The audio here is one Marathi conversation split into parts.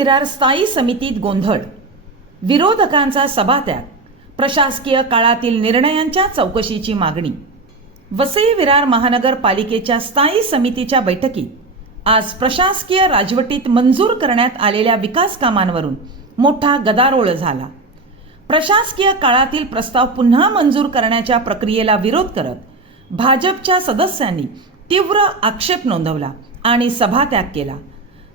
विरार स्थायी समितीत गोंधळ, विरोधकांचा सभात्याग, प्रशासकीय काळातील निर्णयांच्या चौकशीची मागणी. वसई विरार महानगरपालिकेच्या स्थायी समितीच्या बैठकीत आज प्रशासकीय राजवटीत मंजूर करण्यात आलेल्या विकास कामांवरून मोठा गदारोळ झाला. प्रशासकीय काळातील प्रस्ताव पुन्हा मंजूर करण्याच्या प्रक्रियेला विरोध करत भाजपच्या सदस्यांनी तीव्र आक्षेप नोंदवला आणि सभात्याग केला.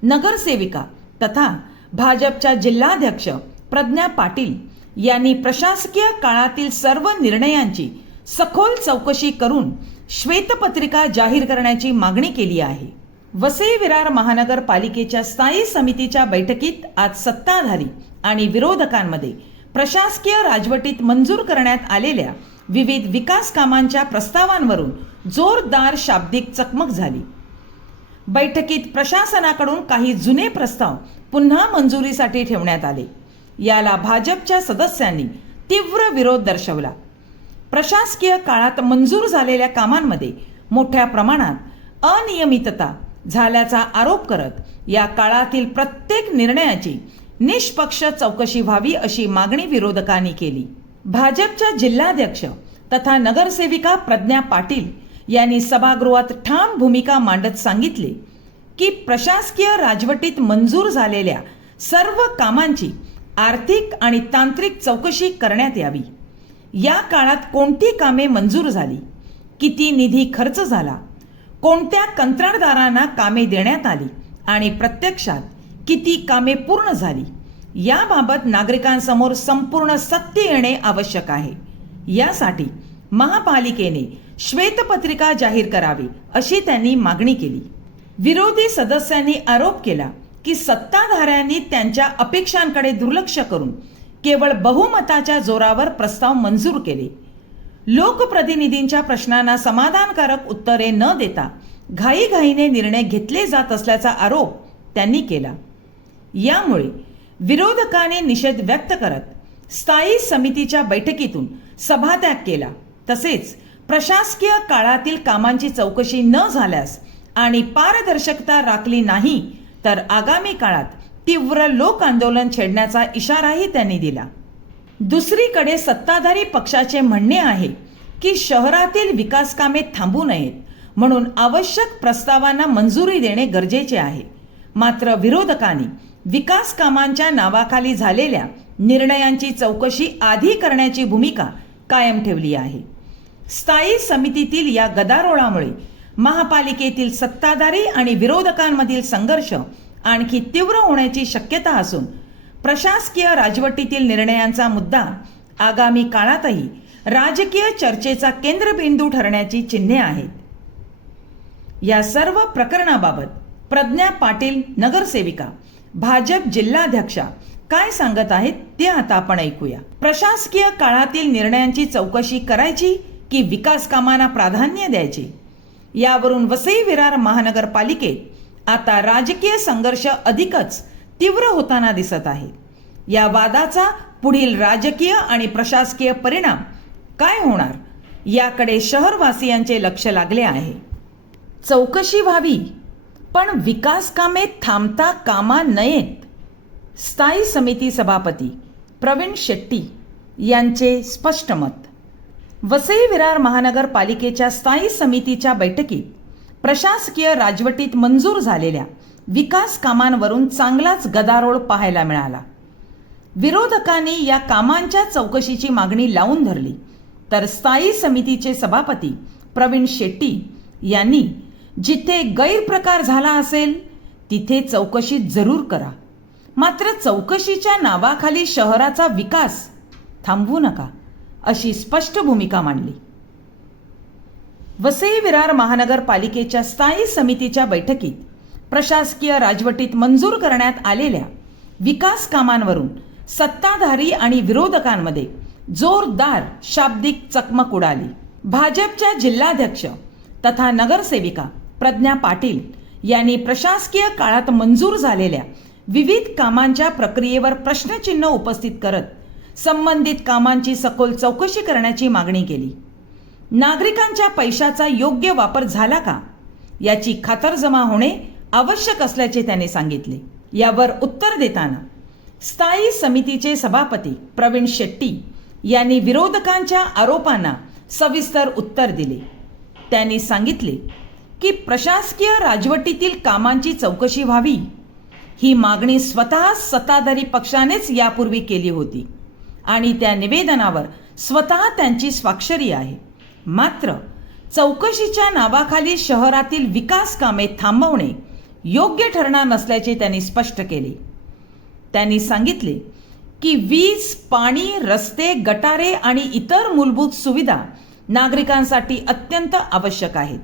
नगरसेविका तथा भाजपच्या जिल्हाध्यक्ष प्रज्ञा पाटील यांनी प्रशासकीय काळातील सर्व निर्णयांची सखोल चौकशी करून श्वेतपत्रिका जाहीर करण्याची मागणी केली आहे. वसई विरार महानगरपालिकेच्या स्थायी समितीच्या बैठकीत आज सत्ताधारी आणि विरोधकांमध्ये प्रशासकीय राजवटीत मंजूर करण्यात आलेल्या विविध विकास कामांच्या प्रस्तावांवरून जोरदार शाब्दिक चकमक झाली. बैठकीत प्रशासनाकडून काही जुने प्रस्ताव पुन्हा मंजुरीसाठी ठेवण्यात आले. याला भाजपच्या सदस्यांनी तीव्र विरोध दर्शवला. प्रशासकीय काळात मंजूर झालेल्या कामांमध्ये मोठ्या प्रमाणात अनियमितता झाल्याचा आरोप करत या काळातील प्रत्येक निर्णयाची निष्पक्ष चौकशी व्हावी अशी मागणी विरोधकांनी केली. भाजपच्या जिल्हाध्यक्ष तथा नगरसेविका प्रज्ञा पाटील यांनी सभागृहात ठाम भूमिका मांडत सांगितले की प्रशासकीय राजवटीत मंजूर झालेल्या सर्व कामांची आर्थिक आणि तांत्रिक चौकशी करण्यात यावी. या काळात कोणती कामे मंजूर झाली, किती निधी खर्च झाला, कोणत्या कंत्राटदारांना कामे देण्यात आली आणि प्रत्यक्षात किती कामे पूर्ण झाली याबाबत नागरिकांसमोर संपूर्ण सत्य येणे आवश्यक आहे. यासाठी महापालिकेने श्वेतपत्रिका जाहीर करावी अशी त्यांनी मागणी केली. विरोधी सदस्यांनी आरोप केला की सत्ताधाऱ्यांनी त्यांच्या अपेक्षांकडे दुर्लक्ष करून केवळ बहुमताच्या जोरावर प्रस्ताव मंजूर केले. लोकप्रतिनिधींच्या प्रश्नांना समाधानकारक उत्तरे न देता घाईघाईने निर्णय घेतले जात असल्याचा आरोप त्यांनी केला. यामुळे विरोधकांनी निषेध व्यक्त करत स्थायी समितीच्या बैठकीतून सभात्याग केला. तसेच प्रशासकीय काळातील कामांची चौकशी न झाल्यास आणि पारदर्शकता राखली नाही तर आगामी काळात तीव्र लोक आंदोलन छेडण्याचा इशाराही त्यांनी दिला. दुसरीकडे सत्ताधारी पक्षाचे म्हणणे आहे की शहरातील विकास कामे थांबू नयेत म्हणून आवश्यक प्रस्तावांना मंजुरी देणे गरजेचे आहे. मात्र विरोधकांनी विकास कामांच्या नावाखाली झालेल्या निर्णयांची चौकशी आधी करण्याची भूमिका कायम ठेवली आहे. स्थायी समितीतील या गदारोळामुळे महापालिकेतील सत्ताधारी आणि विरोधकांमधील संघर्ष आणखी तीव्र होण्याची शक्यता असून प्रशासकीय राजवटीतील निर्णयांचा मुद्दा आगामी काळातही राजकीय चर्चेचा केंद्रबिंदू ठरण्याची चिन्हे आहेत. या सर्व प्रकरणाबाबत प्रज्ञा पाटील नगरसेविका भाजप जिल्हाध्यक्षा काय सांगत आहेत ते आता आपण ऐकूया. प्रशासकीय काळातील निर्णयांची चौकशी करायची की विकास कामांना प्राधान्य द्यायचे यावरून वसई विरार महानगरपालिकेत आता राजकीय संघर्ष अधिकच तीव्र होताना दिसत आहे. या वादाचा पुढील राजकीय आणि प्रशासकीय परिणाम काय होणार याकडे शहरवासियांचे लक्ष लागले आहे. चौकशी व्हावी पण विकास कामे थांबता कामा नयेत. स्थायी समिती सभापती प्रवीण शेट्टी यांचे स्पष्ट मत. वसई विरार महानगरपालिकेच्या स्थायी समितीच्या बैठकीत प्रशासकीय राजवटीत मंजूर झालेल्या विकास कामांवरून चांगलाच गदारोळ पाहायला मिळाला. विरोधकांनी या कामांच्या चौकशीची मागणी लावून धरली तर स्थायी समितीचे सभापती प्रवीण शेट्टी यांनी जिथे गैरप्रकार झाला असेल तिथे चौकशी जरूर करा, मात्र चौकशीच्या नावाखाली शहराचा विकास थांबवू नका अशी स्पष्ट भूमिका मांडली. वसई विरार महानगरपालिकेच्या स्थायी समितीच्या बैठकीत प्रशासकीय राजवटीत मंजूर करण्यात आलेल्या विकास कामांवरून सत्ताधारी आणि विरोधकांमध्ये जोरदार शाब्दिक चकमक उडाली. भाजपच्या जिल्हाध्यक्ष तथा नगरसेविका प्रज्ञा पाटील यांनी प्रशासकीय काळात मंजूर झालेल्या विविध कामांच्या प्रक्रियेवर प्रश्नचिन्ह उपस्थित करत संबंधित कामांची सखोल चौकशी करण्याची मागणी केली. नागरिकांच्या पैशाचा योग्य वापर झाला का याची खातरजमा होणे आवश्यक असल्याचे त्याने सांगितले. यावर उत्तर देताना स्थायी समितीचे सभापती प्रवीण शेट्टी यांनी विरोधकांच्या आरोपांना सविस्तर उत्तर दिले. त्यांनी सांगितले की प्रशासकीय राजवटीतील कामांची चौकशी व्हावी ही मागणी स्वतः सत्ताधारी पक्षानेच यापूर्वी केली होती आणि त्या निवेदनावर स्वतः त्यांची स्वाक्षरी आहे. मात्र चौकशीच्या नावाखाली शहरातील विकास कामे थांबवणे योग्य ठरणार नसल्याचे त्यांनी स्पष्ट केले. त्यांनी सांगितले की वीज, पाणी, रस्ते, गटारे आणि इतर मूलभूत सुविधा नागरिकांसाठी अत्यंत आवश्यक आहेत.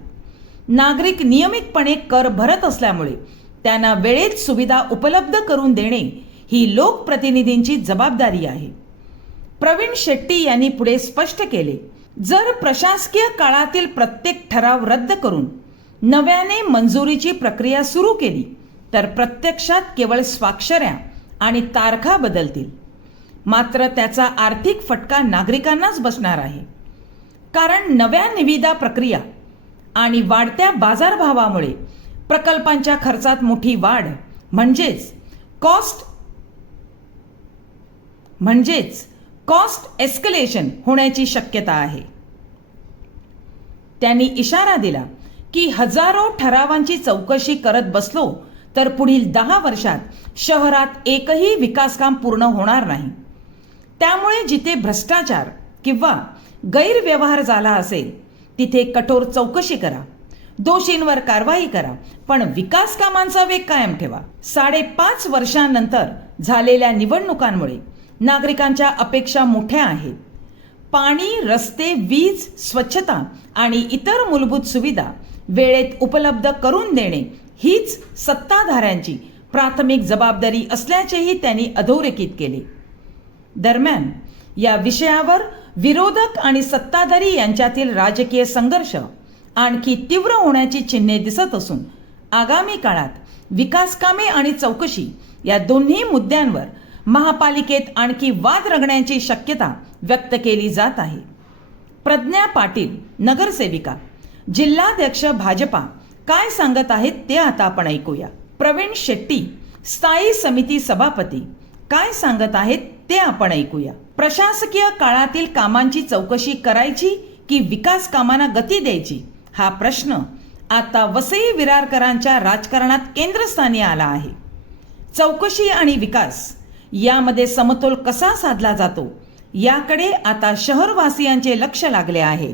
नागरिक नियमितपणे कर भरत असल्यामुळे त्यांना वेळेत सुविधा उपलब्ध करून देणे ही लोकप्रतिनिधींची जबाबदारी आहे. प्रवीण शेट्टी यांनी पुढे स्पष्ट केले, जर प्रशासकीय काळातील प्रत्येक ठराव रद्द करून नव्याने मंजुरीची प्रक्रिया सुरू केली तर प्रत्यक्षात केवळ स्वाक्षऱ्या आणि तारखा बदलतील. मात्र त्याचा आर्थिक फटका नागरिकांनाच बसणार आहे. कारण नव्या निविदा प्रक्रिया आणि वाढत्या बाजारभावामुळे प्रकल्पांच्या खर्चात मोठी वाढ म्हणजेच कॉस्ट एस्केलेशन होण्याची शक्यता आहे. त्यांनी इशारा दिला की हजारो ठरावांची चौकशी करत बसलो तर पुढील 10 वर्षात शहरात एकही विकासकाम पूर्ण होणार नाही. त्यामुळे जिथे भ्रष्टाचार किंवा गैरव्यवहार झाला असेल तिथे कठोर चौकशी करा, दोषींवर कारवाई करा, पण विकास कामांचा वेग कायम ठेवा. 5.5 वर्षांनंतर झालेल्या निवडणुकांमुळे नागरिकांच्या अपेक्षा मोठ्या आहेत. पाणी, रस्ते, वीज, स्वच्छता आणि इतर मूलभूत सुविधा वेळेत उपलब्ध करून देणे हीच सत्ताधाऱ्यांची प्राथमिक जबाबदारी असल्याचेही त्यांनी अधोरेखित केले. दरम्यान या विषयावर विरोधक आणि सत्ताधारी यांच्यातील राजकीय संघर्ष आणखी तीव्र होण्याची चिन्हे दिसत असून आगामी काळात विकास कामे आणि चौकशी या दोन्ही मुद्द्यांवर महापालिकेत आणखी वाद रंगण्याची शक्यता व्यक्त केली जात आहे. प्रज्ञा पाटील, नगरसेविका, जिल्हाध्यक्ष भाजपा, काय सांगत आहेत ते आता आपण ऐकूया. प्रवीण शेट्टी, स्थायी समिती सभापती, काय सांगत आहेत ते आपण ऐकूया. प्रशासकीय काळातील कामांची चौकशी करायची की विकास कामांना गती द्यायची हा प्रश्न आता वसई विरारकरांच्या राजकारणात केंद्रस्थानी आला आहे. चौकशी आणि विकास यामध्ये समतोल कसा साधला जातो याकडे आता शहरवासियांचे लक्ष लागले आहे.